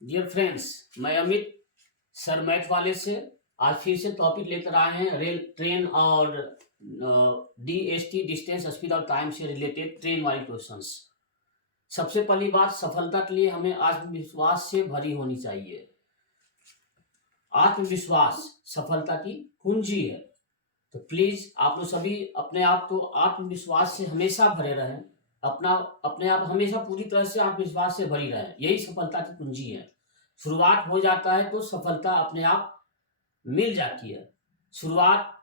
Dear friends, मैं Amit sir math वाले से आज फिर से टॉपिक लेकर आए हैं रेल ट्रेन और डीएसटी डिस्टेंस स्पीड और टाइम से रिलेटेड ट्रेन वाली क्वेश्चंस। सबसे पहली बात, सफलता के लिए हमें आत्मविश्वास से भरी होनी चाहिए। आत्मविश्वास सफलता की कुंजी है। तो प्लीज आप लोग सभी अपने आप को आत्मविश्वास से हमेशा भरे रहें। अपने आप हमेशा पूरी तरह से आत्मविश्वास से भरी रहें, यही सफलता की कुंजी है। शुरुआत हो जाता है तो सफलता अपने आप मिल जाती है। शुरुआत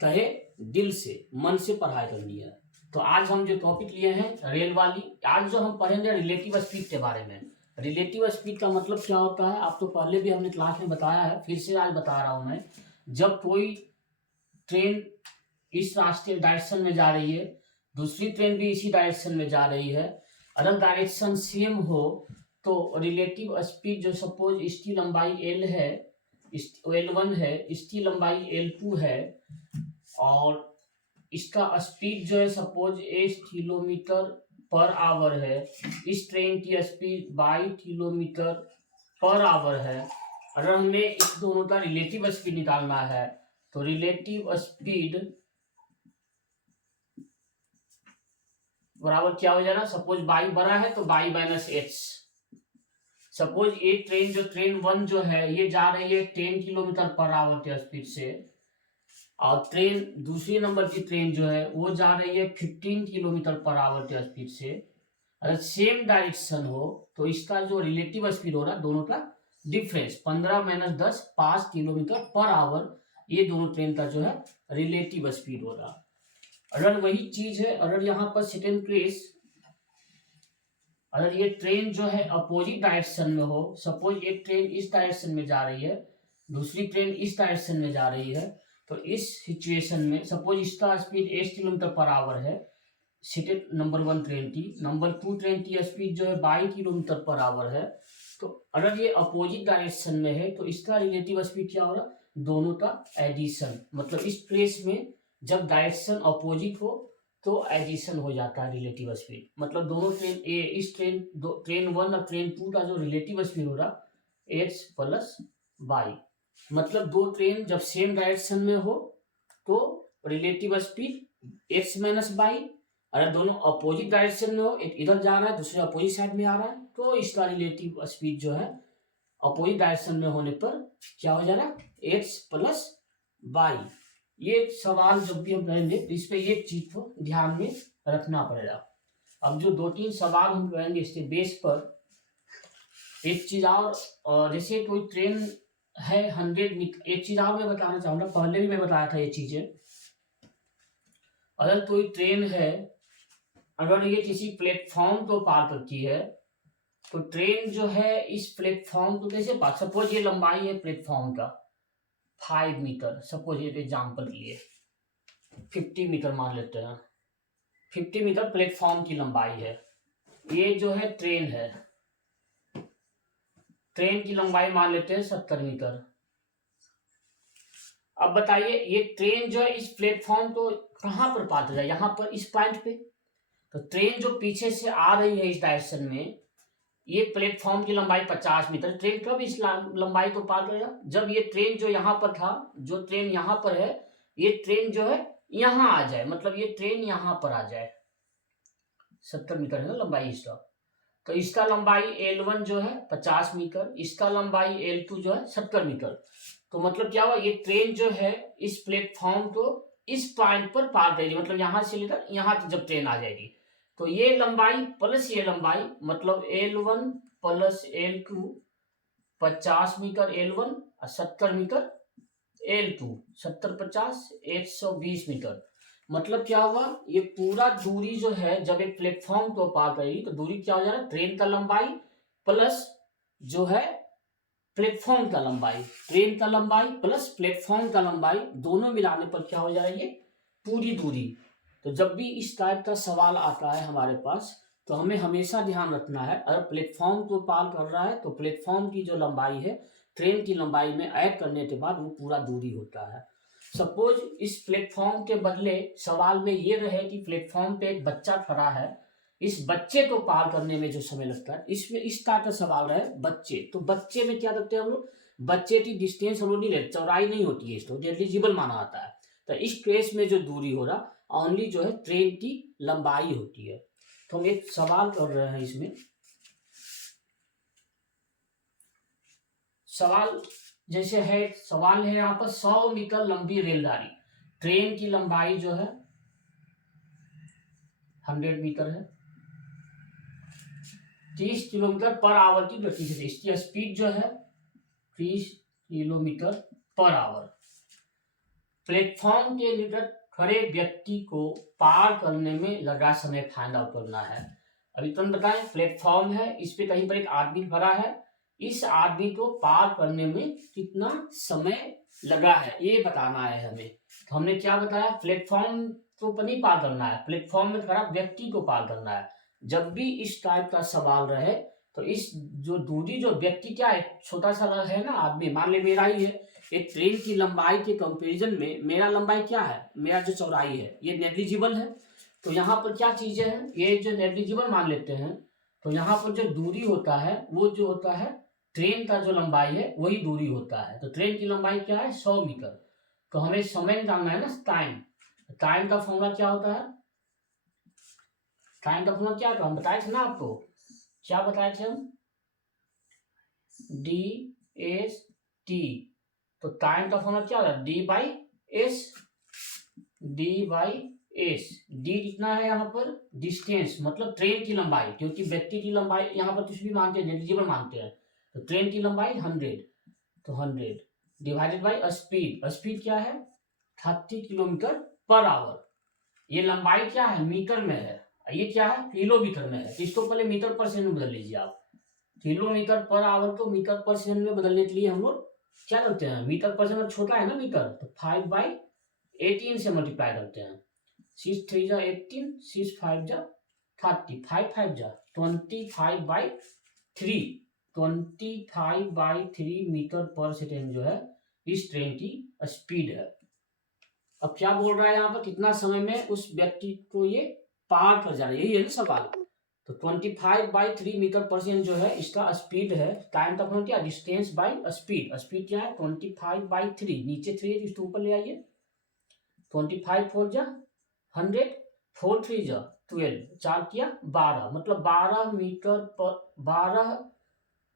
कहे दिल से, मन से पढ़ाई करनी है। तो आज हम जो टॉपिक लिए हैं रेल वाली, आज जो हम पढ़ेंगे रिलेटिव स्पीड के बारे में। रिलेटिव स्पीड का मतलब क्या होता है, आप तो पहले भी हमने क्लास में बताया है, फिर से आज बता रहा हूं मैं। जब कोई ट्रेन इस रास्ते डायरेक्शन में जा रही है, दूसरी ट्रेन भी इसी डायरेक्शन में जा रही है, अगर डायरेक्शन सेम हो तो रिलेटिव स्पीड जो सपोज इसकी लंबाई एल है, L1 है, इसकी लंबाई L2 है और इसका स्पीड जो है सपोज 8 किलोमीटर पर आवर है, इस ट्रेन की स्पीड 22 किलोमीटर पर आवर है। अगर हमें इस दोनों का रिलेटिव स्पीड निकालना है तो रिलेटिव स्पीड बराबर क्या हो जाएगा, सपोज y बड़ा है तो y माइनस एच। सपोज एक ट्रेन जो ट्रेन 1 जो है ये जा रही है 10 किलोमीटर पर आवर के स्पीड से, और ट्रेन दूसरी नंबर की ट्रेन जो है वो जा रही है 15 किलोमीटर पर आवर के स्पीड से। अगर सेम डायरेक्शन हो तो इसका जो रिलेटिव स्पीड हो रहा है, दोनों का difference 15 minus 10 5 kilometre per hour, ये दोनों ट्रेन का जो है रिलेटिव स्पीड हो रहा। अगर वही चीज है, अगर यहाँ पर सेकेंड केस, अगर ये ट्रेन जो है अपोजिट डायरेक्शन में हो, सपोज एक ट्रेन इस डायरेक्शन में जा रही है, दूसरी ट्रेन इस डायरेक्शन में जा रही है, तो इस सिचुएशन में सपोज इसका स्पीड 8 किलोमीटर पर आवर है, सेकेंड नंबर 1 ट्रेन की, नंबर 2 ट्रेन की स्पीड जो है 22 किलोमीटर पर आवर है। तो अगर ये अपोजिट डायरेक्शन में है तो इसका रिलेटिव स्पीड क्या हो रहा, दोनों का एडिशन। मतलब इस केस में जब डायरेक्शन अपोजिट हो तो एडिशन हो जाता है रिलेटिव स्पीड। मतलब दोनों ट्रेन इस ट्रेन 1 और ट्रेन 2 का जो रिलेटिव स्पीड हो रहा x प्लस y। मतलब दो ट्रेन जब सेम डायरेक्शन में हो तो relative speed x minus y, अगर दोनों अपोजिट डायरेक्शन में हो, एक इधर जा रहा है दूसरे अपोजिट साइड में आ रहा है, तो इसका रिलेटिव स्पीड जो है अपोजिट डायरेक्शन में होने पर क्या हो जा रहा है, x प्लस y। ये सवाल जब भी हम करेंगे तो इस पे एक चीज को ध्यान में रखना पड़ेगा। अब जो 2-3 सवाल हम करेंगे इसके बेस पर, एक चीज और जैसे कोई ट्रेन है 100 मीटर, एक चीज और मैं बताना चाहूंगा, पहले भी मैं बताया था ये चीजें। अगर कोई ट्रेन है, अगर ये किसी प्लेटफॉर्म को पार करती है तो ट्रेन जो है इस प्लेटफॉर्म को कैसे पार, सपोज ये लंबाई है प्लेटफॉर्म का 5 मीटर, सपोज ये एग्जाम्पल के लिए 50 मीटर मान लेते हैं, 50 मीटर प्लेटफॉर्म की लंबाई है। ये जो है ट्रेन है, ट्रेन की लंबाई मान लेते हैं 70 मीटर। अब बताइए ये ट्रेन जो है इस प्लेटफॉर्म को कहां पर पार कर जाए, यहां पर इस पॉइंट पे। तो ट्रेन जो पीछे से आ रही है इस डायरेक्शन में, ये प्लेटफॉर्म की लंबाई 50 मीटर, ट्रेन कब इस लंबाई को पार करेगा, जब ये ट्रेन जो यहाँ पर था, जो ट्रेन यहाँ पर है, ये ट्रेन जो है यहाँ आ जाए, मतलब ये ट्रेन यहाँ पर आ जाए। 70 मीटर है ना लंबाई इसका, तो इसका लंबाई L1 जो है 50 मीटर, इसका लंबाई L2 जो है 70 मीटर। तो मतलब क्या हुआ, ये ट्रेन जो है इस प्लेटफॉर्म को इस पॉइंट पर पार करेगी, मतलब यहां से लेकर यहां तक जब ट्रेन आ जाएगी, तो ये लंबाई प्लस ये लंबाई, मतलब L1 plus L2, 50 metre L1 और 70 मीटर L2, 70-50 120 मीटर। मतलब क्या हुआ, ये पूरा दूरी जो है जब एक प्लेटफॉर्म को पार करेगी तो दूरी क्या हो जा रहा है, ट्रेन का लंबाई प्लस जो है प्लेटफॉर्म का लंबाई, ट्रेन का लंबाई प्लस प्लेटफॉर्म का लंबाई, दोनों मिलाने पर क्या हो जा रहा है, ये पूरी दूरी। तो जब भी इस टाइप का सवाल आता है हमारे पास तो हमें हमेशा ध्यान रखना है, अगर प्लेटफॉर्म को पार कर रहा है तो प्लेटफॉर्म की जो लंबाई है ट्रेन की लंबाई में ऐड करने के बाद वो पूरा दूरी होता है। सपोज इस प्लेटफॉर्म के बदले सवाल में ये रहे कि प्लेटफॉर्म पे एक बच्चा खड़ा है, इस बच्चे को पार करने में जो समय लगता है, इसमें इस टाइप का सवाल है बच्चे, तो बच्चे में क्या करते हैं हम लोग, बच्चे की डिस्टेंस हम लोग नहीं लेते, चौड़ाई नहीं होती है, इसको नेग्लिजिबल माना जाता है। तो इस केस में जो दूरी हो रहा ओनली जो है ट्रेन की लंबाई होती है। तो हम एक सवाल कर रहे हैं इसमें, सवाल जैसे है, सवाल है यहाँ पर 100 मीटर लंबी रेलगाड़ी, ट्रेन की लंबाई जो है 100 मीटर है, 30 किलोमीटर पर आवर की गति से, इसकी स्पीड जो है 30 किलोमीटर पर आवर। प्लेटफॉर्म के निकट खड़े व्यक्ति को पार करने में लगा समय फाइंड आउट करना है। अभी तुम बताएं, प्लेटफॉर्म है, इस पे कहीं पर एक आदमी खड़ा है, इस आदमी को पार करने में कितना समय लगा है ये बताना है हमें। तो हमने क्या बताया, प्लेटफॉर्म तो नहीं पार करना है, प्लेटफॉर्म में खड़ा व्यक्ति को पार करना है। जब भी इस टाइप का सवाल रहे तो इस जो दूरी, जो व्यक्ति क्या है, छोटा सा है ना आदमी, मान ले मेरा ही है, एक ट्रेन की लंबाई के कंपैरिजन में मेरा लंबाई क्या है, मेरा जो चौड़ाई है ये नेग्लिजिबल है। तो यहाँ पर क्या चीजें हैं, ये जो नेग्लिजिबल मान लेते हैं, तो यहाँ पर जो दूरी होता है वो जो होता है ट्रेन का जो लंबाई है वही दूरी होता है। तो ट्रेन की लंबाई क्या है, 100 मीटर। तो हमें समय जानना है ना, टाइम। टाइम का फॉर्मूला क्या होता है, टाइम का फॉर्मूला क्या होता है, हम बताए थे ना आपको, क्या बताए थे हम, डी एस टी। तो टाइम का फॉर्मूला क्या होता है, D by S, D by S. D कितना है यहाँ पर, डिस्टेंस मतलब ट्रेन की लंबाई, क्योंकि व्यक्ति की लंबाई यहाँ पर कुछ भी मानते हैं, नेग्लिजिबल मानते हैं। तो ट्रेन की लंबाई 100, तो 100 डिवाइडेड बाई स्पीड, स्पीड क्या है 30 किलोमीटर पर आवर। ये लंबाई क्या है, मीटर में है, ये क्या है किलोमीटर में है। तो इसको पहले मीटर पर सेकंड में बदल लीजिए आप, किलोमीटर पर आवर को मीटर पर सेकंड में बदलने के लिए हम लोग क्या करते हैं, मीटर पर सेकंड छोटा है ना मीटर, तो 5/18 से मल्टीप्लाई करते हैं। 6 3 जा 18, 6 5 जा 30, 5 5 जा 25/3, 25/3 मीटर पर सेकेंड जो है इस ट्रेन की स्पीड है। अब क्या बोल रहा है यहाँ पर, कितना समय में उस व्यक्ति को ये पार कर जाना, यही है ना सवाल। तो 25/3 मीटर पर सेकेंड जो है इसका स्पीड है। टाइम का फॉर्मूला क्या, डिस्टेंस बाई स्पीड, स्पीड क्या है 25/3, नीचे 3 है इसको ऊपर ले आइए, 25 4 जा 100, 4 3 जा 12, 4 किया 12, मतलब 12 मीटर पर 12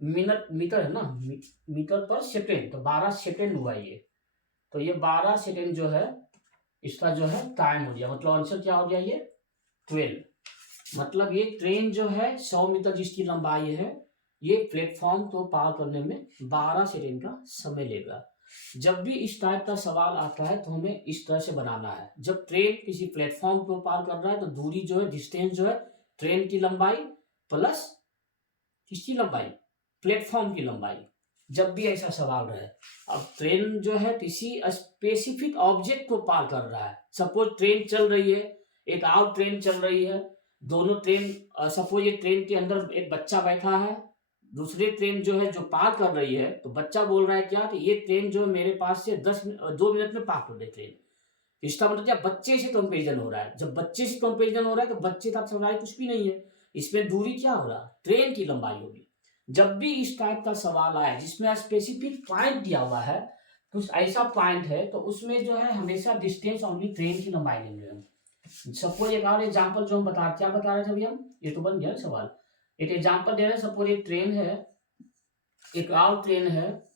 मिनट, मीटर है ना, मीटर पर सेकेंड, तो 12 सेकेंड हुआ ये। तो ये 12 सेकेंड जो है इसका जो है टाइम हो गया, मतलब आंसर क्या हो गया ये 12। मतलब ये ट्रेन जो है 100 मीटर जिसकी लंबाई है, ये प्लेटफॉर्म को पार करने में 12 सेकेंड का समय लेगा। जब भी इस टाइप का सवाल आता है तो हमें इस तरह से बनाना है। जब ट्रेन किसी प्लेटफॉर्म को पार कर रहा है तो दूरी जो है, डिस्टेंस जो है ट्रेन की लंबाई प्लस किसकी लंबाई, प्लेटफॉर्म की लंबाई। जब भी ऐसा सवाल रहे, अब ट्रेन जो है किसी स्पेसिफिक ऑब्जेक्ट को पार कर रहा है, सपोज ट्रेन चल रही है, एक और ट्रेन चल रही है, दोनों ट्रेन, सपोज ये ट्रेन के अंदर एक बच्चा बैठा है, दूसरी ट्रेन जो है जो पार कर रही है, तो बच्चा बोल रहा है क्या कि ये ट्रेन जो मेरे पास से 2 मिनट में पार कर दे ट्रेन। इसका मतलब क्या, बच्चे से कंपेरिजन हो रहा है। जब बच्चे से कंपेरिजन हो रहा है तो बच्चे तक लंबाई कुछ भी नहीं है, इसमें दूरी क्या हो रहा है, ट्रेन की लंबाई होगी। जब भी इस टाइप का सवाल आए जिसमें स्पेसिफिक पॉइंट दिया हुआ है, तो ऐसा पॉइंट है तो उसमें जो है हमेशा डिस्टेंस ओनली ट्रेन की लंबाई लेंगे हम। सपोज एक और एग्जाम्पल जो हम क्या बता रहे थे अभी हम, ये तो बन गया सवाल। एक एग्जाम्पल दे रहे हैं, सपोज एक ट्रेन है, एक और ट्रेन है,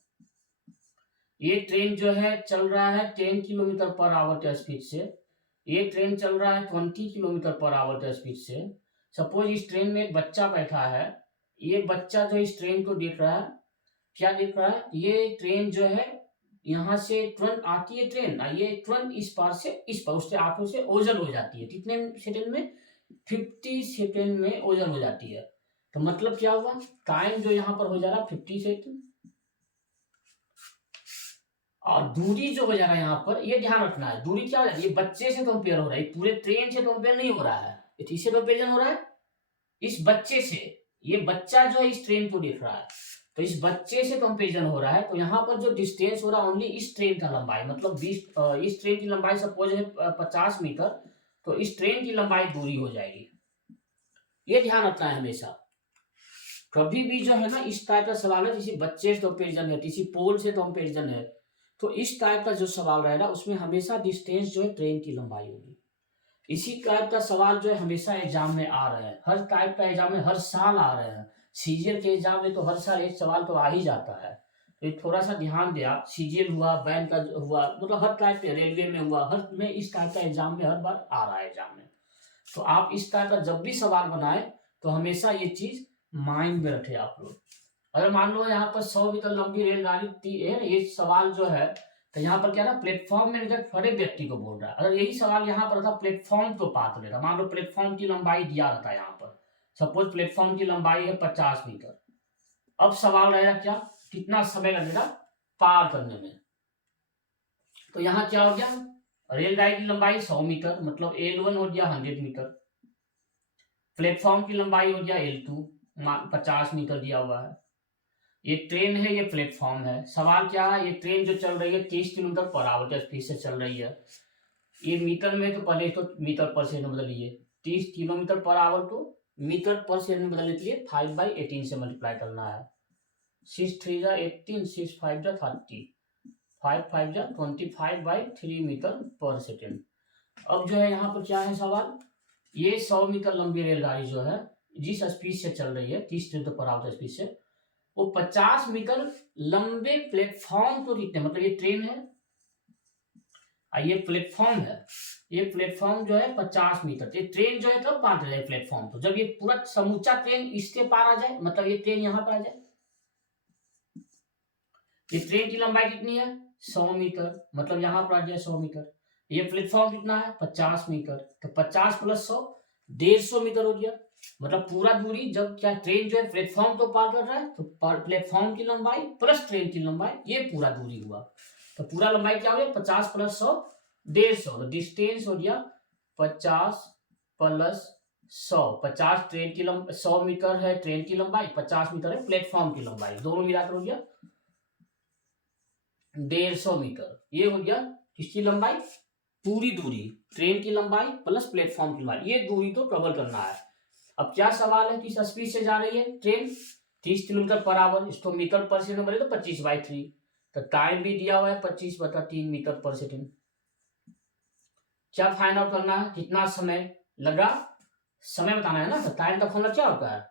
ये ट्रेन जो है चल रहा है 10 किलोमीटर पर आवर के स्पीड से, ये ट्रेन चल रहा है 20 किलोमीटर पर आवर के स्पीड से। सपोज इस ट्रेन में एक बच्चा बैठा है, ये बच्चा जो इस ट्रेन को देख रहा है, क्या देख रहा है, ये ट्रेन जो है यहाँ से तुरंत आती है ट्रेन, ये तुरंत इस पार से इस पार उसके आंखों से ओझल हो जाती है। कितने सेकंड में, 50 सेकंड में ओझल हो जाती है। तो मतलब क्या हुआ, टाइम जो यहाँ पर हो जा रहा है 50 सेकंड, और दूरी जो हो जा रहा है यहाँ पर, ये ध्यान रखना है, दूरी क्या हो रहा है, ये बच्चे से कंपेयर हो रहा है, पूरे ट्रेन से कंपेयर नहीं हो रहा है, ये किससे कंपेरिजन हो रहा है, इस बच्चे से। ये बच्चा जो है इस ट्रेन को देख रहा है, तो इस बच्चे से कंपेरिजन हो रहा है। तो यहाँ पर जो डिस्टेंस हो रहा है ओनली इस ट्रेन का लंबाई, मतलब 20, इस ट्रेन की लंबाई सपोज है 50 मीटर, तो इस ट्रेन की लंबाई दूरी हो जाएगी। ये ध्यान रखना है हमेशा। कभी भी जो है ना इस टाइप का सवाल है, किसी बच्चे से तो कंपेरिजन है, किसी पोल से तो कंपेरिजन है, तो इस टाइप का जो सवाल रहेगा उसमें हमेशा डिस्टेंस जो है ट्रेन की लंबाई होगी। इसी टाइप का सवाल जो है हमेशा एग्जाम में आ रहा है, हर टाइप का एग्जाम में हर साल आ रहे हैं। सीजीएल के एग्जाम में तो हर साल एक सवाल तो आ ही जाता है। तो ये थोड़ा सा ध्यान दिया, सीजीएल हुआ, बैंक का हुआ, मतलब हर टाइप के, रेलवे में हुआ, हर में इस टाइप का एग्जाम में हर बार आ रहा है एग्जाम में। तो आप इस टाइप का जब भी सवाल बनाए तो हमेशा ये चीज माइंड में रखे आप लोग। अगर मान लो यहाँ पर 100 मीटर लंबी रेलगाड़ी है, ये सवाल जो है, तो यहाँ पर क्या ना प्लेटफॉर्म मैनेजर खड़े व्यक्ति को बोल रहा है। अगर यही सवाल यहाँ पर था प्लेटफॉर्म को पार करने का, मान लो प्लेटफॉर्म की लंबाई दिया रहता है यहाँ पर, सपोज प्लेटफॉर्म की लंबाई है 50 मीटर। अब सवाल रहेगा क्या, कितना समय लगेगा पार करने में। तो यहाँ क्या हो गया, रेलगाड़ी की लंबाई 100 मीटर, मतलब L1 हो गया 100 मीटर। प्लेटफॉर्म की लंबाई हो गया L2, 50 मीटर दिया हुआ है। ये ट्रेन है, ये प्लेटफॉर्म है। सवाल क्या है, ये ट्रेन जो चल रही है 30 किलोमीटर पर आवर की स्पीड से चल रही है। ये मीटर में तो पहले तो मीटर पर सेकंड बदलिए, 30 किलोमीटर पर आवर को मीटर पर सेकंड में बदलने के लिए 5/18 से मल्टीप्लाई करना है। 6 3 जा 18, 6 5 जा 30, 5 5 जा 25/3 मीटर पर सेकेंड। अब जो है यहाँ पर क्या है सवाल, ये 100 मीटर लंबी रेलगाड़ी जो है जिस स्पीड से चल रही है 30 किलोमीटर पर आवर स्पीड से, वो 50 मीटर लंबे प्लेटफॉर्म को कितने, मतलब ये ट्रेन है ये प्लेटफॉर्म है, ये प्लेटफॉर्म जो है 50 मीटर, ये ट्रेन जो है कब पार कर जाए प्लेटफॉर्म को, जब ये पूरा समूचा ट्रेन इसके पार आ जाए, मतलब ये ट्रेन यहाँ पर आ जाए। ये ट्रेन की लंबाई कितनी है 100 मीटर, मतलब यहाँ पर आ जाए 100 मीटर। ये प्लेटफॉर्म कितना है 50 मीटर, तो 50 + 100 150 मीटर हो गया। मतलब पूरा दूरी, जब क्या ट्रेन जो है प्लेटफॉर्म तो पार कर रहा है, तो प्लेटफॉर्म की लंबाई प्लस ट्रेन की लंबाई, ये पूरा दूरी हुआ। तो पूरा लंबाई क्या हो गया 50 + 100 150, तो डिस्टेंस हो गया 50 + 100। 50 ट्रेन की 100 मीटर है ट्रेन की लंबाई, 50 मीटर है प्लेटफॉर्म की लंबाई, दोनों मिलाकर हो गया 150 मीटर। ये हो गया किसकी लंबाई, पूरी दूरी, ट्रेन की लंबाई प्लस प्लेटफॉर्म की लंबाई, ये दूरी तो कवर करना है। अब क्या सवाल है, किस स्पीड से जा रही है ट्रेन 30 किलोमीटर पर आवर, इसको मीटर पर सेकंड बोले तो 25/3, तो टाइम भी दिया हुआ है 25/3 मीटर पर सेकंड। क्या फाइंड आउट करना है, कितना समय लगा, समय बताना है ना। तो टाइम का फॉर्मूला क्या होता है,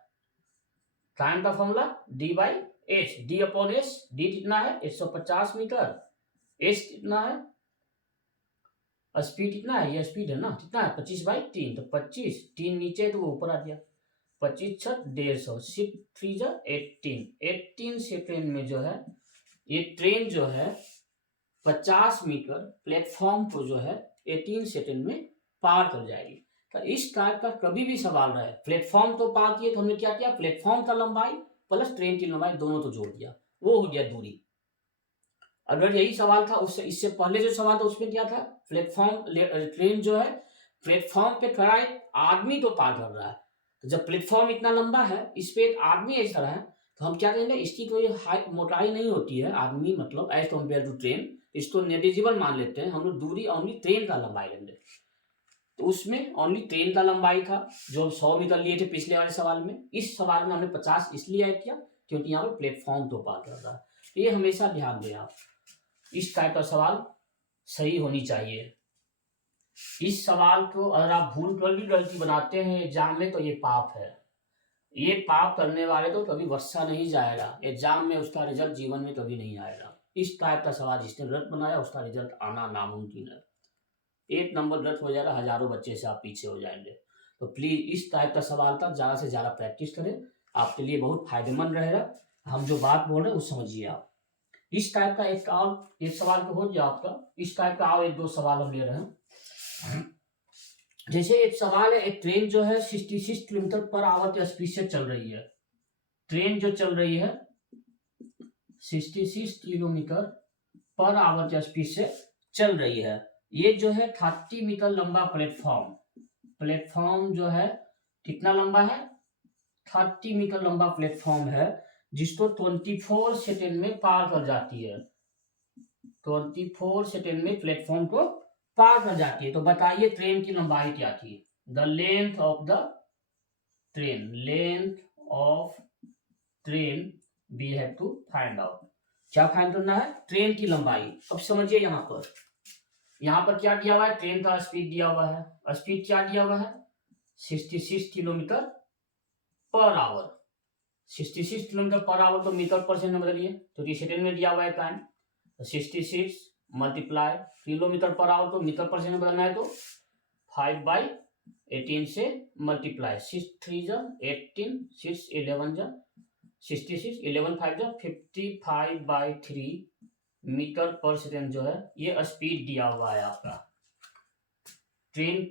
टाइम का फॉर्मूला D/S, D/S, D कितना है 150 मीटर, S कितना है, स्पीड कितना है, ये स्पीड है ना, कितना है 25/3, तो 25, 3 नीचे तो वो ऊपर आ गया, 25 × 150, 6 3 जा 18 सेकेंड में जो है ये ट्रेन जो है 50 मीटर प्लेटफॉर्म को जो है 18 सेकेंड में पार कर जाएगी। तो इस टाइप का कभी भी सवाल रहे, प्लेटफॉर्म तो पार किए तो हमने क्या किया, प्लेटफॉर्म का लंबाई प्लस ट्रेन की लंबाई दोनों तो जोड़ दिया, वो हो गया दूरी। अगर यही सवाल था उससे, इससे पहले जो सवाल था उसमें क्या था, प्लेटफॉर्म ट्रेन जो है प्लेटफॉर्म पे खड़ा एक आदमी तो पार कर रहा है, तो जब प्लेटफॉर्म इतना लंबा है इस पे एक आदमी ऐसा है, तो हम क्या कहेंगे, इसकी कोई मोटाई नहीं होती है आदमी, मतलब एज कम्पेयर टू ट्रेन, इसको नेग्लिजिबल मान लेते हैं हम लोग, दूरी ओनली ट्रेन का लंबाई लेंगे। तो उसमें ओनली ट्रेन का लंबाई था जो 100 मीटर लिए थे पिछले वाले सवाल में, इस सवाल में हमने 50 इसलिए ऐड किया क्योंकि यहाँ पर प्लेटफॉर्म तो पार कर रहा है। ये हमेशा ध्यान दें आप, इस टाइप का सवाल सही होनी चाहिए। इस सवाल को अगर आप भूल कर भी गलती बनाते हैं एग्जाम में तो ये पाप है, ये पाप करने वाले तो कभी बख्शा नहीं जाएगा एग्जाम में, उसका रिजल्ट जीवन में कभी नहीं आएगा। इस टाइप का सवाल जिसने गलत बनाया उसका रिजल्ट आना नामुमकिन है, 1 नंबर गलत हो जाएगा, हजारों बच्चे से आप पीछे हो जाएंगे। तो प्लीज इस टाइप का सवाल का ज्यादा से ज्यादा प्रैक्टिस करें, आपके लिए बहुत फायदेमंद रहेगा। हम जो बात बोल रहे हैं वो समझिए आप। इस टाइप का एक सवाल तो हो गया आपका, इस टाइप का आओ 1-2 सवाल हम ले रहे हैं। जैसे एक सवाल है, एक ट्रेन जो है 66 किलोमीटर पर आवर की स्पीड से चल रही है, ट्रेन जो चल रही है 66 किलोमीटर पर आवर की स्पीड से चल रही है। ये जो है 30 मीटर लंबा प्लेटफॉर्म जो है कितना लंबा है 30 मीटर लंबा प्लेटफॉर्म है, जिसको 24 सेकेंड में पार कर जाती है, 24 सेकेंड में प्लेटफॉर्म को पार कर जाती है। तो बताइए ट्रेन की लंबाई क्या थी, the length of the train, length of train we have to find out. क्या फाइंड करना है? ट्रेन की लंबाई। अब समझिए यहाँ पर क्या दिया हुआ है? ट्रेन का स्पीड दिया हुआ है। स्पीड क्या दिया हुआ है? 66 kilometre per our. 66 kilometre per our को मीटर पर सेकंड में बदलिए, क्योंकि सेकंड में दिया हुआ है टाइम। तो 66 मल्टीप्लाई किलोमीटर पर आवर को मीटर पर सेकंड में बदलना है, तो 5/18 से मल्टीप्लाई। 6 3 जा 18, 6 11 जा 66, 11 5 जा 55/3 मीटर पर सेकंड जो है ये स्पीड दिया हुआ है आपका। ट्रेन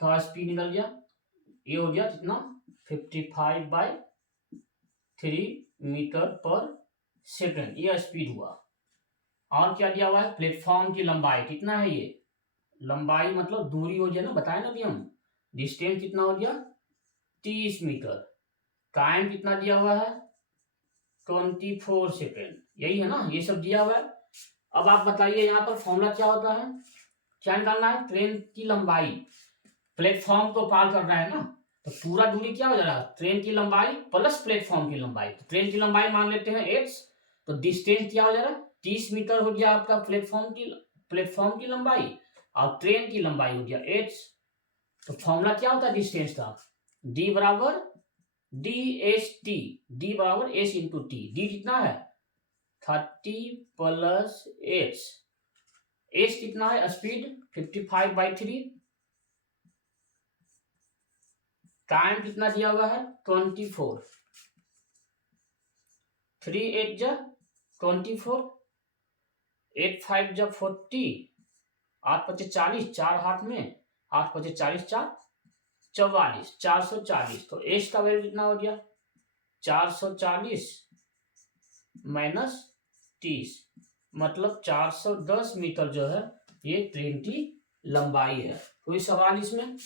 का स्पीड निकल गया, ये हो गया कितना? 55/3 मीटर पर सेकंड, ये स्पीड हुआ। और क्या दिया हुआ है? प्लेटफॉर्म की लंबाई कितना है? ये लंबाई मतलब दूरी हो गया ना, बताए ना अभी हम। डिस्टेंस कितना हो गया? 30 मीटर। टाइम कितना दिया हुआ है? 24 सेकेंड, यही है ना, ये सब दिया हुआ है। अब आप बताइए यहाँ पर फॉर्मूला क्या होता है? क्या निकालना है? ट्रेन की लंबाई, प्लेटफॉर्म को पार करना है ना, तो पूरा दूरी क्या हो जाएगा? ट्रेन की लंबाई प्लस प्लेटफॉर्म की लंबाई। तो ट्रेन की लंबाई मान लेते हैं x, तो डिस्टेंस क्या हो जाएगा? 30 मीटर हो गया आपका प्लेटफॉर्म की लंबाई, और ट्रेन की लंबाई हो गया h। तो फॉर्मूला क्या होता है डिस्टेंस का? d बराबर dsT, d बराबर s इंटू टी। d कितना है? 30 प्लस h। h कितना है? स्पीड 55/3। टाइम कितना दिया हुआ है? 24। 3 8 जा 24, 8 5 जा 40, 8 5 40, 4 हाथ में, 8 5 40, 4 44, 440। तो एच का वैल्यू कितना हो गया? 440 माइनस 30, मतलब 410 मीटर जो है ये ट्रेन की लंबाई है। कोई सवाल इसमें?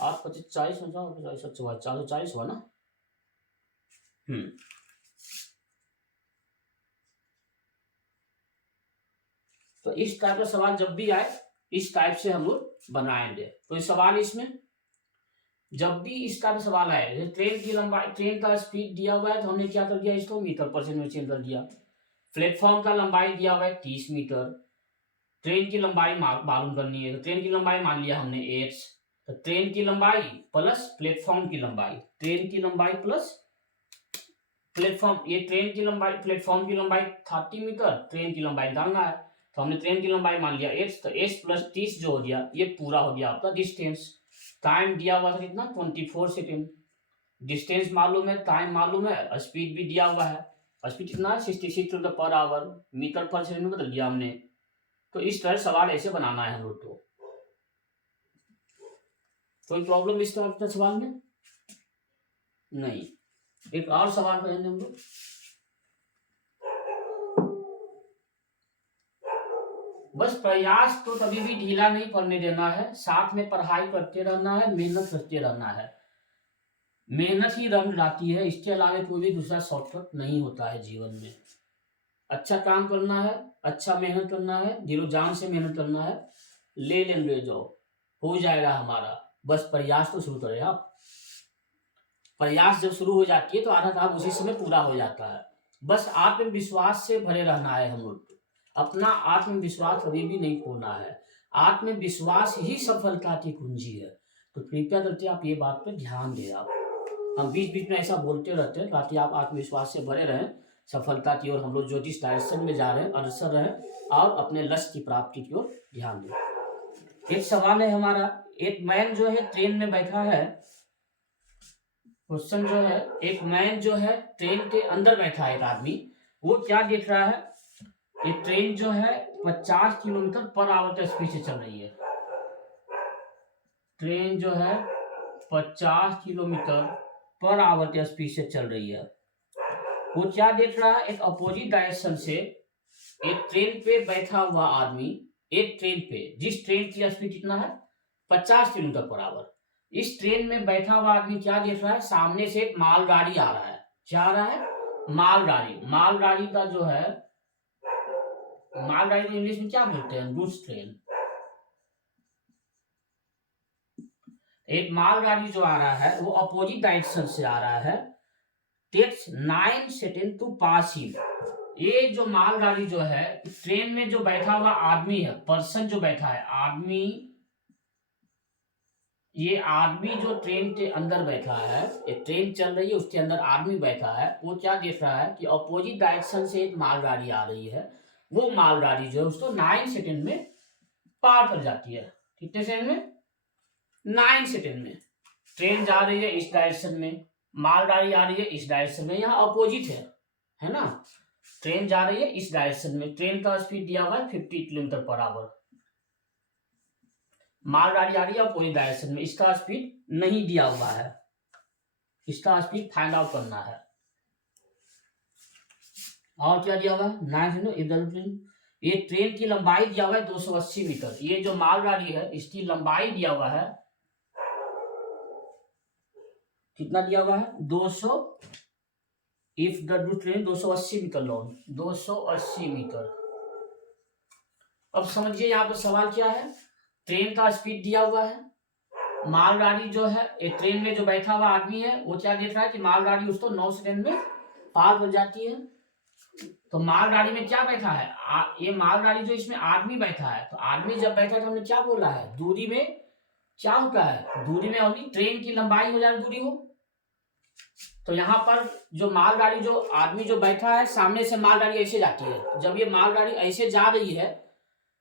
8 25 40 में 440 हुआ ना। तो इस टाइप का सवाल जब भी आए इस टाइप से हम लोग बनाएंगे। कोई सवाल इसमें? जब भी इस टाइप का सवाल आए, ट्रेन की लंबाई, ट्रेन का स्पीड दिया हुआ है तो हमने क्या कर दिया? इसको मीटर पर सेकंड में चेंज कर दिया। प्लेटफॉर्म का लंबाई दिया हुआ है 30 मीटर, ट्रेन की लंबाई मालूम करनी है, तो ट्रेन की लंबाई मान लिया हमने h। तो ट्रेन की लंबाई प्लस प्लेटफॉर्म की लंबाई, ट्रेन की लंबाई प्लस प्लेटफॉर्म, ये ट्रेन की लंबाई, प्लेटफॉर्म की लंबाई 30 मीटर, ट्रेन की लंबाई डालना है, तो हमने ट्रेन की लंबाई मान लिया h। तो h प्लस 30 जो हो गया ये पूरा हो गया आपका डिस्टेंस। टाइम दिया हुआ था कितना? 24 सेकेंड। डिस्टेंस मालूम है, टाइम मालूम है, स्पीड भी दिया हुआ है। स्पीड कितना है? 66 किलोमीटर पर आवर, मीटर पर सेकंड में बदल दिया हमने। तो इस तरह सवाल ऐसे बनाना है हम लोग को। कोई प्रॉब्लम इस तरह के सवाल में नहीं। एक और सवाल करेंगे हम लोग। बस प्रयास तो कभी भी ढीला नहीं पड़ने देना है, साथ में पढ़ाई करते रहना है, मेहनत करते रहना है। मेहनत ही रंग लाती है, इसके अलावा कोई भी दूसरा शॉर्टकट नहीं होता है जीवन में। अच्छा काम करना है, अच्छा मेहनत करना है, दिलो जान से मेहनत करना है, ले लेंगे जॉब, हो जाएगा हमारा। बस प्रयास तो शुरू करें आप। प्रयास जब शुरू हो जाती है तो आधा काम उसी समय पूरा हो जाता है। बस आत्मविश्वास से भरे रहना है हम लोग को। अपना आत्मविश्वास कभी भी नहीं खोना है। आत्मविश्वास ही सफलता की कुंजी है। तो कृपया करके आप ये बात पर ध्यान दें। आप हम बीच बीच में ऐसा बोलते रहते हैं ताकि आप आत्मविश्वास से भरे रहें, सफलता की ओर हम लोग जो जिस डायरेक्शन में जा रहे हैं अग्रसर रहें और अपने लक्ष्य की प्राप्ति की ओर ध्यान दें। एक सवाल है हमारा, एक मैन जो है ट्रेन में बैठा है। क्वेश्चन जो है, एक मैन जो है ट्रेन के अंदर बैठा है, एक आदमी, वो क्या देख रहा है? ये ट्रेन जो है 50 किलोमीटर पर आवर के स्पीड से चल रही है। ट्रेन जो है 50 किलोमीटर पर आवर के स्पीड से चल रही है। वो क्या देख रहा है? एक अपोजिट डायरेक्शन से एक ट्रेन पे बैठा हुआ आदमी, एक ट्रेन पे, जिस ट्रेन की स्पीड कितना है? 50 किलोमीटर पर आवर। इस ट्रेन में बैठा हुआ आदमी क्या देख रहा है? सामने से एक मालगाड़ी आ रहा है। क्या आ रहा है? मालगाड़ी। मालगाड़ी का जो है, मालगाड़ी को इंग्लिश में क्या बोलते हैं? Goods train. एक मालगाड़ी जो आ रहा है वो अपोजिट डायरेक्शन से आ रहा है, takes 9 second to pass him. ये जो मालगाड़ी जो है, ट्रेन में जो बैठा हुआ आदमी है, पर्सन जो बैठा है, आदमी, ये आदमी जो ट्रेन के अंदर बैठा है, ये ट्रेन चल रही है उसके अंदर आदमी बैठा है, वो क्या देख रहा है कि अपोजिट डायरेक्शन से एक मालगाड़ी आ रही है, वो मालगाड़ी जो है उसको 9 सेकेंड में पार कर जाती है। कितने सेकेंड में? 9 सेकेंड में। ट्रेन जा रही है इस डायरेक्शन में, मालगाड़ी आ रही है इस डायरेक्शन में, यहाँ अपोजिट है ना। ट्रेन जा रही है इस डायरेक्शन में, ट्रेन का स्पीड दिया हुआ है 50 किलोमीटर पर आवर, मालगाड़ी आ रही है अपोजिट डायरेक्शन में, इसका स्पीड नहीं दिया हुआ है, इसका स्पीड फाइंड आउट करना है। और क्या दिया हुआ है? 9 इधर ये ट्रेन की लंबाई दिया हुआ है 280 मीटर। ये जो मालगाड़ी है इसकी लंबाई दिया हुआ है, कितना दिया हुआ है? 200, if the train 280 metre long, 280 metre. अब समझिए यहाँ पर सवाल क्या है, ट्रेन का स्पीड दिया हुआ है, मालगाड़ी जो है, एक ट्रेन में जो बैठा हुआ आदमी है वो क्या देख रहा है कि मालगाड़ी उसको 9 सेकंड में पार कर जाती है। तो मालगाड़ी में क्या बैठा है? ये मालगाड़ी जो, इसमें आदमी बैठा है, तो आदमी जब बैठा है तो हमने क्या बोला है, दूरी में क्या होता है, दूरी में ओनली ट्रेन की लंबाई हो जाए दूरी हो। तो यहाँ पर जो मालगाड़ी, जो आदमी जो बैठा है, सामने से मालगाड़ी ऐसे जाती है, जब ये मालगाड़ी ऐसे जा रही है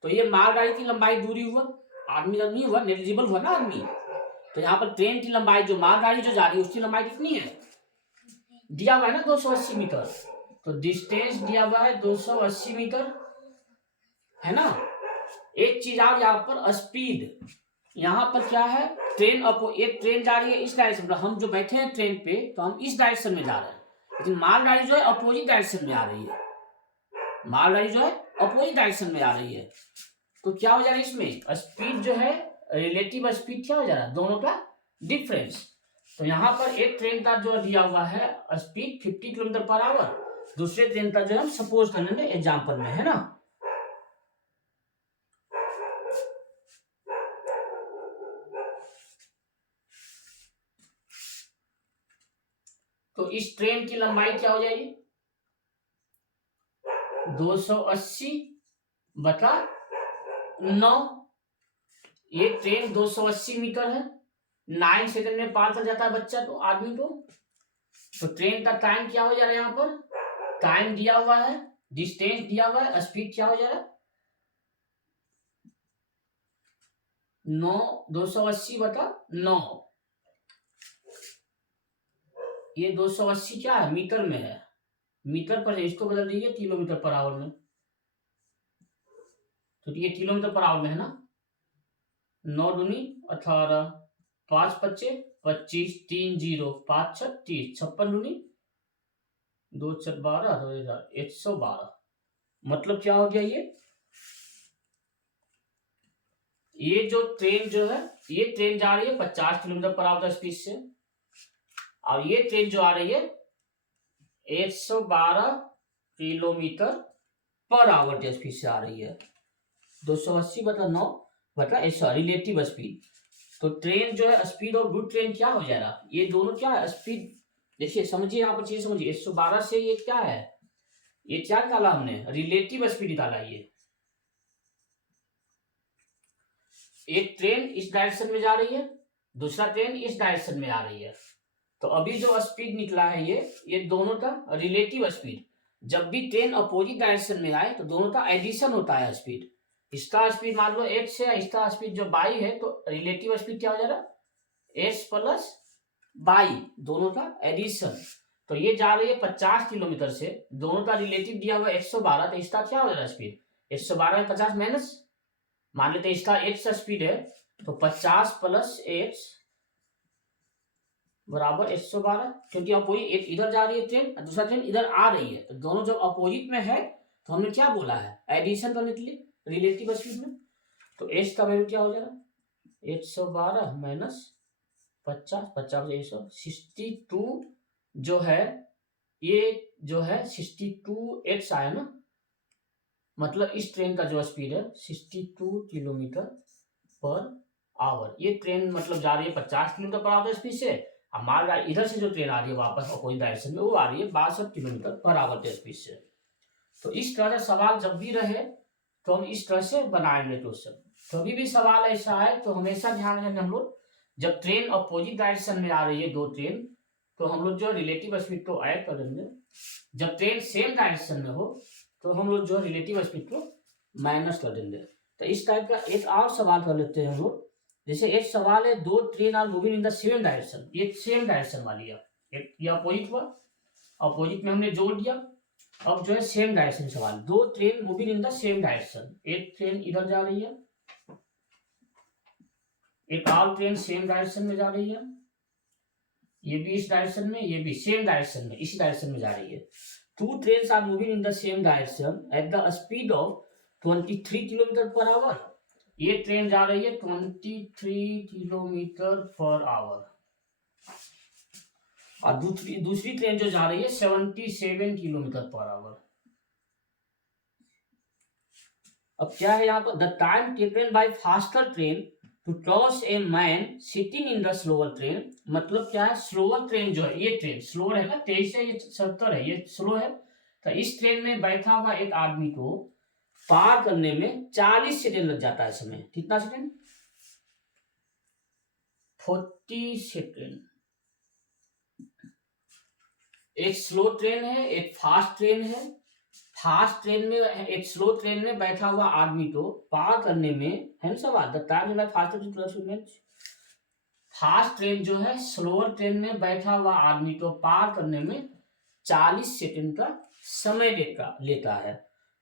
तो ये मालगाड़ी की लंबाई दूरी हुआ, आदमी जब नहीं हुआ, नेग्लिजिबल हुआ ना आदमी। तो यहाँ पर ट्रेन की लंबाई, जो मालगाड़ी जो जा रही है उसकी लंबाई कितनी है, दिया हुआ है ना 280 मीटर, तो डिस्टेंस दिया हुआ है 280 मीटर, है ना। एक चीज और यहाँ पर स्पीड, यहाँ पर क्या है, ट्रेन एक ट्रेन जा रही है इस डायरेक्शन में, हम जो बैठे हैं ट्रेन पे तो हम इस डायरेक्शन में जा रहे हैं, लेकिन मालगाड़ी जो है अपोजिट डायरेक्शन में आ रही है, मालगाड़ी जो है अपोजिट डायरेक्शन में आ रही है। तो क्या हो जा रहा है इसमें, स्पीड जो है, रिलेटिव स्पीड क्या हो जा रहा है, दोनों का डिफरेंस। तो यहाँ पर एक ट्रेन का जो दिया हुआ है स्पीड 50 किलोमीटर पर आवर, दूसरे ट्रेन का जो है हम सपोज कर लेंगे एग्जाम्पल में, है ना। तो इस ट्रेन की लंबाई क्या हो जाएगी, 280 बटा 9। ये ट्रेन 280 मीटर है, 9 सेकंड में पार कर जाता है बच्चा तो आदमी को। तो ट्रेन का टाइम क्या हो जा रहा है, यहाँ पर टाइम दिया हुआ है, डिस्टेंस दिया हुआ है, स्पीड क्या हो जा रहा है, 9, 280 बटा 9। ये 280 क्या है, मीटर में है, मीटर पर है, इसको बदल दीजिए किलोमीटर पर आवर में, तो ये किलोमीटर पर आवर में है ना। 9 दूनी 18, 5 पच्चे 25, 3 0, 5 6 30, 56 दूनी 2 4 12, 112। मतलब क्या हो गया, ये जो ट्रेन जो है, ये ट्रेन जा रही है 50 किलोमीटर पर आवर स्पीड से, और ये ट्रेन जो आ रही है 112 किलोमीटर पर आवर की स्पीड से आ रही है। 280 बटा 9 बटा 100 रिलेटिव स्पीड। तो ट्रेन जो है स्पीड और गुड ट्रेन क्या हो जाएगा, ये दोनों क्या है, स्पीड। देखिए समझिए, यहाँ पर चीज समझिए, 112 से ये क्या है, ये क्या निकाला हमने, रिलेटिव स्पीड निकाला। ये एक ट्रेन इस डायरेक्शन में जा रही है, दूसरा ट्रेन इस डायरेक्शन में आ रही है, तो अभी जो स्पीड निकला है ये दोनों का रिलेटिव स्पीड। जब भी ट्रेन अपोजिट डायरेक्शन में आए तो दोनों का एडिशन होता है स्पीड। इसका स्पीड मान लो x है, इसका स्पीड जो y है, तो रिलेटिव स्पीड क्या हो जा रहा है, s प्लस y, दोनों का एडिशन। तो ये जा रही है 50 किलोमीटर से, दोनों का रिलेटिव दिया हुआ 112, तो इसका क्या हो जा रहा है स्पीड, 112 में 50 माइनस, मान लेते इसका x स्पीड है, तो 50 प्लस x बराबर 112, क्योंकि अपोजिट, एक इधर जा रही है ट्रेन, दूसरा ट्रेन इधर आ रही है, तो दोनों जब अपोजिट में है तो हमने क्या बोला है, एडिशन करने के लिए रिलेटिव स्पीड में। तो एच का वैल्यू क्या हो जाएगा, 112 माइनस 50, 50 162 जो है, ये जो है 62 एक्स आया ना, मतलब इस ट्रेन का जो स्पीड है 62 किलोमीटर पर आवर। ये ट्रेन मतलब जा रही है 50 किलोमीटर पर आवर स्पीड से, अब मालगाड़ी इधर से जो ट्रेन आ रही है वापस अपोजिट डायरेक्शन में वो आ रही है 62 किलोमीटर पर आवर के स्पीड से। तो इस तरह से सवाल जब भी रहे तो हम इस तरह से बनाएंगे क्वेश्चन। कभी भी सवाल ऐसा है तो हमेशा ध्यान रखेंगे हम लोग, जब ट्रेन अपोजिट डायरेक्शन में आ रही है दो ट्रेन, तो हम लोग जो रिलेटिव स्पीड को ऐड करेंगे। जब ट्रेन सेम डायरेक्शन में हो तो हम लोग जो रिलेटिव स्पीड को माइनस कर देंगे। तो इस टाइप का एक और सवाल कर लेते हैं हम लोग। जैसे एक सवाल है, दो train are moving in the same direction, ये सेम डायरेक्शन वाली है, एक ये अपोजिट हुआ, अपोजिट में हमने जोड़ दिया। अब जो है सेम डायरेक्शन सवाल, दो train moving in the same direction, एक ट्रेन इधर जा रही है, एक और ट्रेन सेम डायरेक्शन में जा रही है, ये भी इस डायरेक्शन में, ये भी सेम डायरेक्शन में, इसी डायरेक्शन में जा रही है। Two trains are moving in the same direction at the speed of 23 kilometre per hour. ये ट्रेन जा रही है 23 किलोमीटर पर आवर, और दूसरी ट्रेन जो जा रही है 77 किलोमीटर पर आवर। अब क्या है यहाँ पर, the time taken by faster train to cross a man sitting in the slower train, मतलब क्या है, स्लोअर ट्रेन जो है, ये ट्रेन स्लोअर है ना, 23 से ये 70 है, ये स्लो है। तो इस ट्रेन में बैठा हुआ एक आदमी को पार करने में 40 सेकेंड लग जाता है समय। कितना सेकेंड? 40 सेकेंड। एक स्लो ट्रेन है, एक फास्ट ट्रेन है। फास्ट ट्रेन में, एक स्लो ट्रेन में बैठा हुआ आदमी को पार करने में, है ना सवाल, द टाइम फास्ट ट्रेन जो है स्लोअर ट्रेन में बैठा हुआ आदमी को पार करने में 40 सेकेंड का समय लेता है।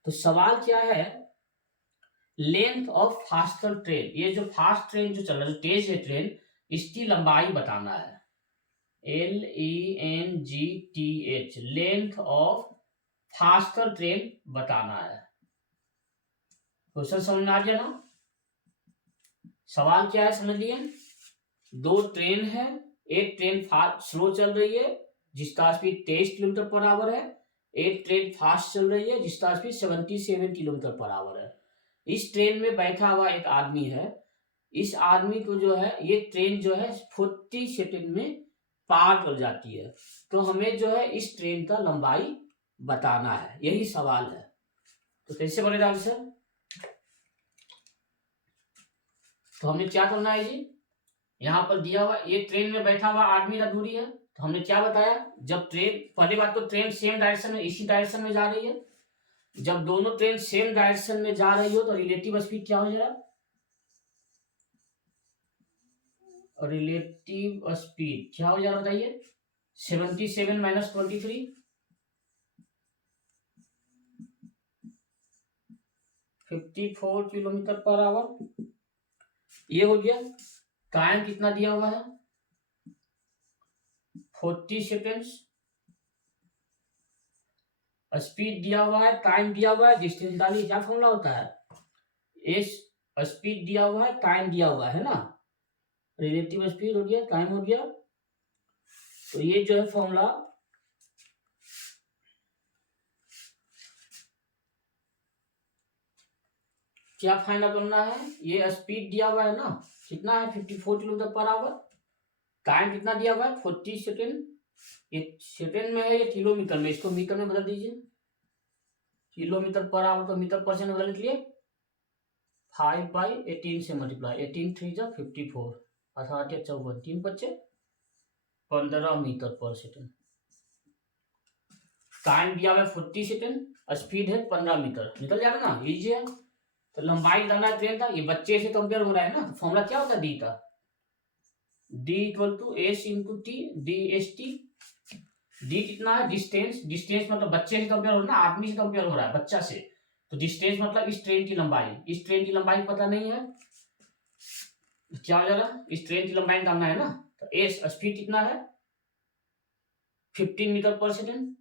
तो सवाल क्या है, लेंथ ऑफ फास्टर ट्रेन, ये जो फास्ट ट्रेन जो चल रहा है, जो तेज है ट्रेन, इसकी लंबाई बताना है। LENGTH, length of faster train बताना है। क्वेश्चन समझ में आ गया ना? सवाल क्या है समझ लिए, दो ट्रेन है, एक ट्रेन स्लो चल रही है जिसका स्पीड 23 किलोमीटर पर आवर है, एक ट्रेन फास्ट चल रही है जिसका स्पीड 77 किलोमीटर पर आवर है। इस ट्रेन में बैठा हुआ एक आदमी है, इस आदमी को जो है ये ट्रेन जो है 40 सेकेंड में पार कर जाती है। तो हमें जो है इस ट्रेन का लंबाई बताना है, यही सवाल है। तो कैसे बनेगा आंसर? तो हमने क्या करना है जी, यहाँ पर दिया हुआ ये ट्रेन में बैठा हुआ आदमी का दूरी है, तो हमने क्या बताया, जब ट्रेन, पहली बात तो ट्रेन सेम डायरेक्शन में, इसी डायरेक्शन में जा रही है। जब दोनों ट्रेन सेम डायरेक्शन में जा रही हो तो रिलेटिव स्पीड क्या हो जाएगा, रिलेटिव स्पीड क्या हो जाएगा बताइए, 77 माइनस 23, 54 किलोमीटर पर आवर। ये हो गया। टाइम कितना दिया हुआ है, 40 सेकेंड्स। स्पीड दिया हुआ है, टाइम दिया हुआ है, डिस्टेंस निकालिए, क्या फॉर्मूला होता है, एस, स्पीड दिया हुआ है, टाइम दिया हुआ है ना, रिलेटिव स्पीड हो गया, टाइम हो गया। तो ये जो है फॉर्मूला, क्या फाइंड आउट करना है, ये स्पीड दिया हुआ है ना, कितना है 54 किलोमीटर पर आवर, टाइम कितना दिया हुआ है 40 सेकेंड, ये सेकेंड में है, ये किलोमीटर में, इसको मीटर में बदल दीजिए, किलोमीटर पर आवर को मीटर परसेंट बदलने के लिए 5/18 से मल्टीप्लाई, 18 3 जा 54, 18 54, 3 बच्चे 15 मीटर पर सेकेंड। टाइम दिया हुआ है 40 सेकेंड, स्पीड है 15 मीटर, निकल जाएगा ना, इजी है। तो लंबाई बताना ट्रेन का, ये बच्चे से कंपेयर हो रहा है ना, फॉर्मूला क्या होता है डी का, D = S × T, DST। D कितना है, डिस्टेंस, डिस्टेंस मतलब बच्चे से कंपेयर हो रहा है ना, आदमी से कंपेयर हो रहा है, बच्चा से, तो डिस्टेंस मतलब इस ट्रेन की लंबाई, इस ट्रेन की लंबाई पता नहीं है, क्या हो जाएगा, इस ट्रेन की लंबाई निकालना है ना। तो एस, स्पीड कितना है 15 मीटर पर सेकेंड,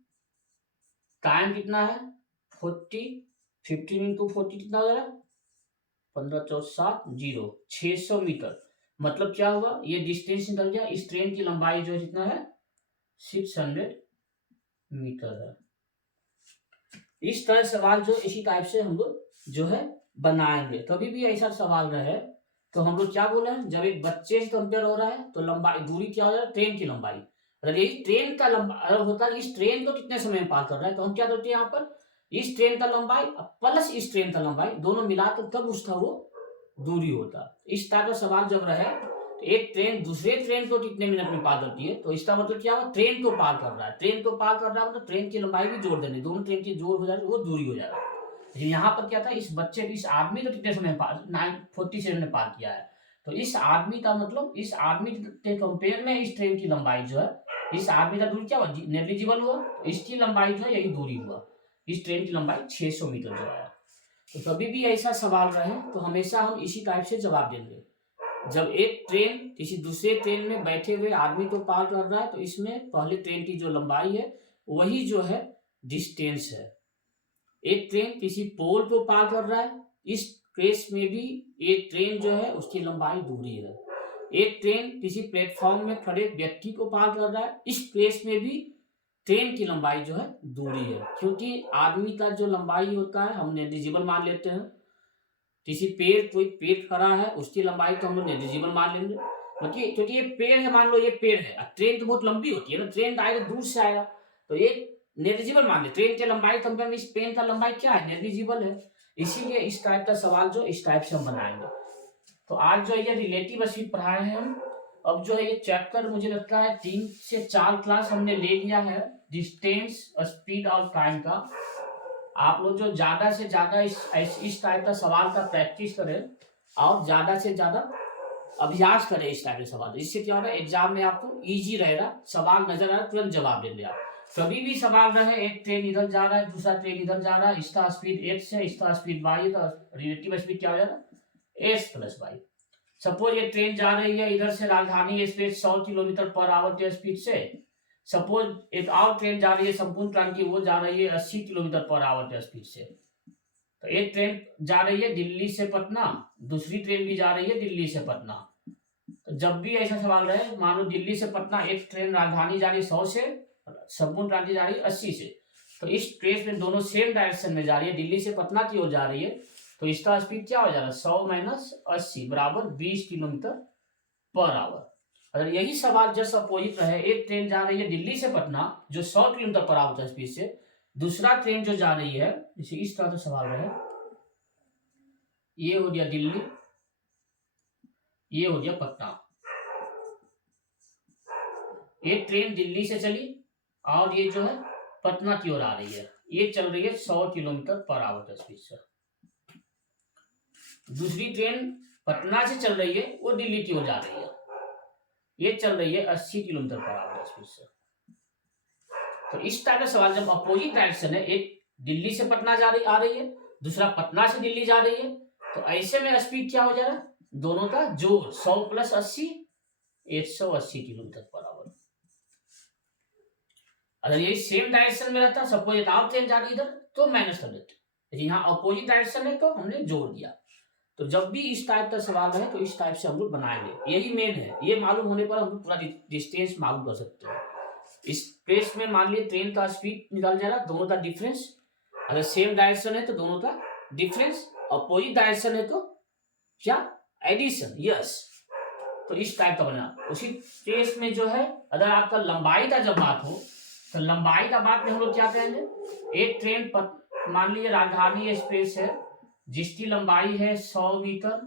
टाइम कितना है 40, 15 × 40 कितना हो जाएगा 15 4 7 0, 600 मीटर। मतलब क्या हुआ, ये डिस्टेंस निकल गया, इस ट्रेन की लंबाई जो है कितना है 600 मीटर है। इस तरह सवाल जो इसी टाइप से हम लोग जो है बनाएंगे। कभी भी ऐसा सवाल रहे तो हम लोग क्या बोले हैं, जब एक बच्चे से कंपेयर हो रहा है तो लंबाई दूरी क्या हो जाए, ट्रेन की लंबाई। अगर यही ट्रेन का लंबा अगर होता है इस ट्रेन को कितने समय में पार कर रहा है, तो हम क्या करते हैं यहाँ पर, इस ट्रेन का लंबाई प्लस इस ट्रेन का लंबाई दोनों मिला तो तब उसका वो दूरी होता। इस टाइप का सवाल जब रहे तो एक ट्रेन दूसरे ट्रेन को कितने मिनट में पार करती है, तो इसका मतलब क्या हुआ, ट्रेन को पार कर रहा है। ट्रेन को पार कर रहा है मतलब ट्रेन की लंबाई भी जोड़ देनी, दोनों ट्रेन की जोड़ हो जाए वो दूरी हो जाएगा। लेकिन यहाँ पर क्या था, इस बच्चे इस आदमी को कितने समय पार 947 ने पार किया है, तो इस आदमी का मतलब इस आदमी के कंपेयर में इस ट्रेन की लंबाई जो है, इस आदमी का दूरी क्या हुआ, नेग्लिजिबल हुआ, इसकी लंबाई जो है यही दूरी हुआ, इस ट्रेन की लंबाई 600 मीटर जो है। तो कभी भी ऐसा सवाल रहे तो हमेशा हम इसी टाइप से जवाब देंगे। जब एक ट्रेन किसी दूसरे ट्रेन में बैठे हुए आदमी को पार कर रहा है तो इसमें पहले ट्रेन की जो लंबाई है वही जो है डिस्टेंस है। एक ट्रेन किसी पोल को पार कर रहा है, इस केस में भी एक ट्रेन जो है उसकी लंबाई दूरी है। एक ट्रेन किसी प्लेटफॉर्म में खड़े व्यक्ति को पार कर रहा है, इस केस में भी ट्रेन की लंबाई जो है दूरी है, क्योंकि आदमी का जो लंबाई होता है हम नेग्लिजिबल मान लेते हैं। किसी पेड़ कोई पेड़ खड़ा है उसकी लंबाई तो हम लोग नेग्लिजिबल मान लेंगे, क्योंकि ये पेड़ है, मान लो ये पेड़ है, ट्रेन तो बहुत लंबी होती है ना, ट्रेन डायरेक्ट दूर से आएगा तो ये नेग्लिजिबल मान ले। ट्रेन की लंबाई कंपेयर में इस ट्रेन का लंबाई क्या है, नेग्लिजिबल है। इसीलिए इस टाइप का सवाल जो इस टाइप से हम बनाएंगे। तो आज जो ये रिलेटिव स्पीड पढ़ाए हैं हम। अब जो है ये चैप्टर मुझे लगता है 3 से 4 क्लास हमने ले लिया है डिस्टेंस स्पीड और टाइम का। आप लोग जो ज्यादा से ज्यादा इस टाइप का सवाल का प्रैक्टिस करें और ज्यादा से ज्यादा अभ्यास करें इस टाइप के सवाल, इससे क्या होगा एग्जाम में आपको इजी रहेगा, सवाल नजर आ रहा है तुरंत जवाब देंगे आप। कभी भी सवाल रहे एक ट्रेन इधर जा रहा है दूसरा ट्रेन इधर जा रहा है, इसका स्पीड x है इसका स्पीड y है, तो रिलेटिव स्पीड क्या हो जाएगा, s प्लस y। सपोज ये ट्रेन जा रही है इधर से राजधानी एक्सप्रेस 100 किलोमीटर पर आवर के स्पीड से, सपोज एक और ट्रेन जा रही है संपूर्ण क्रांति, वो जा रही है 80 किलोमीटर पर आवर के स्पीड से। तो एक ट्रेन जा रही है दिल्ली से पटना, दूसरी ट्रेन भी जा रही है दिल्ली से पटना। तो जब भी ऐसा सवाल रहे, मान लो दिल्ली से पटना एक ट्रेन राजधानी जा रही है 100 से, संपूर्ण क्रांति जा रही है 80 से, तो इस ट्रेन में दोनों सेम डायरेक्शन में जा रही है, दिल्ली से पटना की ओर जा रही है, तो इसका स्पीड क्या हो जाएगा 100 माइनस 80 बराबर 20 किलोमीटर पर आवर। अगर यही सवाल जस्ट अपोजिट रहे, एक ट्रेन जा रही है दिल्ली से पटना जो 100 किलोमीटर पर आवर स्पीड से, दूसरा ट्रेन जो जा रही है, जैसे इस तरह से सवाल रहे, ये हो गया दिल्ली, ये हो गया पटना। एक ट्रेन दिल्ली से चली और ये जो है पटना की ओर आ रही है, ये चल रही है 100 किलोमीटर पर आवर स्पीड से। दूसरी ट्रेन पटना से चल रही है, वो दिल्ली की ओर जा रही है, ये चल रही है 80 किलोमीटर पर आवर स्पीड से। तो इस टाइप का सवाल जब अपोजिट डायरेक्शन है, एक दिल्ली से पटना आ रही है, दूसरा पटना से दिल्ली जा रही है, तो ऐसे में स्पीड क्या हो जाएगा, दोनों का जोड़ 100 प्लस 80 180 किलोमीटर पर आवर। अगर यही सेम डायरेक्शन में रहता, सपोज एक और ट्रेन जा रही इधर, तो माइनस कर देते, लेकिन यहाँ अपोजिट डायरेक्शन है तो हमने जोड़ दिया। तो जब भी इस टाइप का सवाल है तो इस टाइप से हम लोग बनाएंगे, यही मेन है। ये मालूम होने पर हम लोग पूरा डिस्टेंस मालूम कर सकते हैं। इस केस में मान लीजिए ट्रेन का स्पीड निकाल जाएगा, दोनों का डिफरेंस, अगर सेम डायरेक्शन है तो दोनों का डिफरेंस, अपोजिट डायरेक्शन है तो क्या एडिशन, यस। तो इस टाइप का बना। उसी केस में जो है अगर आपका लंबाई का जब बात हो तो लंबाई का बात में हम लोग क्या कहेंगे, एक ट्रेन मान लीजिए राजधानी एक्सप्रेस है जिसकी लंबाई है 100 मीटर,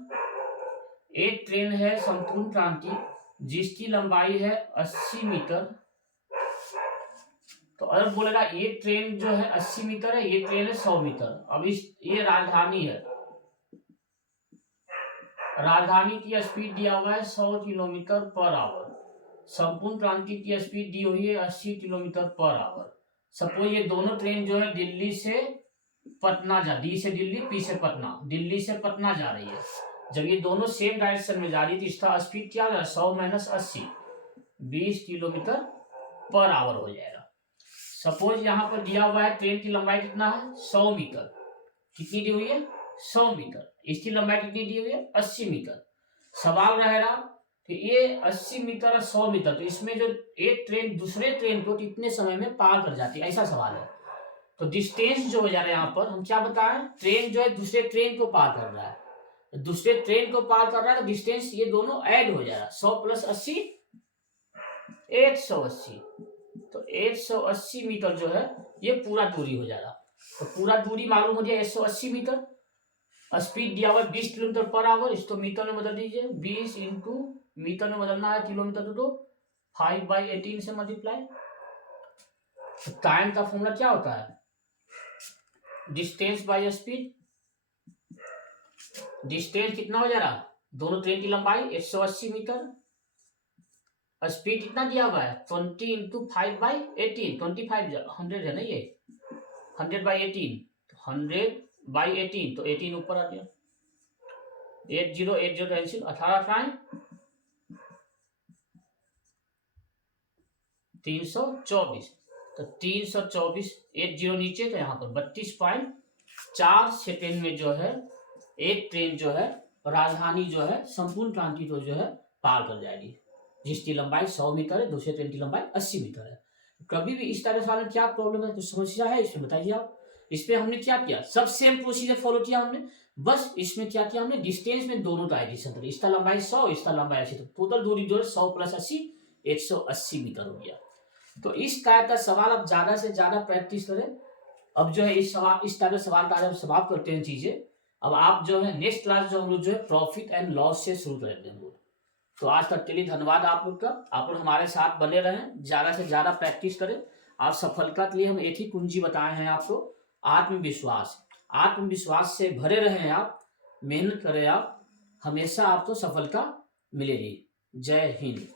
एक ट्रेन है संपूर्ण क्रांति जिसकी लंबाई है 80 मीटर। तो अगर बोलेगा ये ट्रेन जो है 80 मीटर है, ये ट्रेन है 100 मीटर। अब ये राजधानी है, राजधानी की स्पीड दिया हुआ है 100 किलोमीटर पर आवर, संपूर्ण क्रांति की स्पीड दी हुई है 80 किलोमीटर पर आवर। सपोज ये दोनों ट्रेन जो है दिल्ली से पटना डी से दिल्ली, पी से पटना, दिल्ली से पटना जा रही है। जब ये दोनों सेम डायरेक्शन में जा रही है तो इसका स्पीड क्या है 100 माइनस 80 20 किलोमीटर पर आवर हो जाएगा। सपोज यहाँ पर दिया हुआ है ट्रेन की लंबाई कितना है 100 मीटर, कितनी दी हुई है 100 मीटर, इसकी लंबाई कितनी दी हुई है 80 मीटर। सवाल रहेगा कि ये 80 मीटर और 100 मीटर, तो इसमें जो एक ट्रेन दूसरे ट्रेन को कितने समय में पार कर जाती है, ऐसा सवाल है। तो डिस्टेंस जो हो जा रहा है यहाँ पर हम क्या बताएं, ट्रेन जो है दूसरे ट्रेन को पार कर रहा है, दूसरे ट्रेन को पार कर रहा है तो डिस्टेंस ये दोनों ऐड हो जाएगा, 100 + 80 880। तो 880 मीटर जो है ये पूरा दूरी हो जाएगा। तो पूरा दूरी मालूम हो गया 180 मीटर। स्पीड दिया हुआ है 20 किलोमीटर/आवर, इसको मीटर में बदल दीजिए। 20 इंटू मीटर में बदलना है, किलोमीटर तो 5/18 से मल्टीप्लाई। तो टाइम का फॉर्मूला क्या होता है, डिस्टेंस बाय स्पीड। डिस्टेंस कितना हो जा रहा, दोनों ट्रेन की लंबाई 180 मीटर, स्पीड कितना दिया हुआ है 20 इंटू 5/18, 25 100 है ना, ये 100/18, 100/18 तो 18 ऊपर आ गया, 80 कैंसिल, 18 टाइम 324। तो 324, 80 नीचे, तो यहाँ पर 32.4 सेकेंड में जो है एक ट्रेन जो है राजधानी जो है संपूर्ण क्रांति को जो है पार कर जाएगी, जिसकी लंबाई 100 मीटर है, दूसरे ट्रेन की लंबाई 80 मीटर है। कभी भी इस तरह से क्या प्रॉब्लम है, कुछ समस्या है इसमें बताइए आप। इसमें हमने क्या किया, सब सेम प्रोसीजर फॉलो किया हमने, बस इसमें क्या किया हमने, डिस्टेंस में दोनों डायरेक्शन करी, इसका लंबाई 100, इसका लंबाई 80, तो टोटल दूरी जो है 100 + 80 180 मीटर हो गया। तो इस टाइप का सवाल आप ज्यादा से ज्यादा प्रैक्टिस करें। अब जो है इस टाइप का सवाल का जब समाप्त करते हैं चीजें, अब आप जो है नेक्स्ट क्लास जो हम लोग जो है प्रॉफिट एंड लॉस से शुरू करेंगे हम लोग। तो आज तक के लिए धन्यवाद आप लोग का, आप लोग हमारे साथ बने रहें, ज्यादा से ज्यादा प्रैक्टिस करें। आप सफलता के लिए हम एक ही कुंजी बताए हैं आपको, आत्मविश्वास। आत्मविश्वास से भरे रहें आप, मेहनत करें आप, हमेशा आपको सफलता मिलेगी। जय हिंद।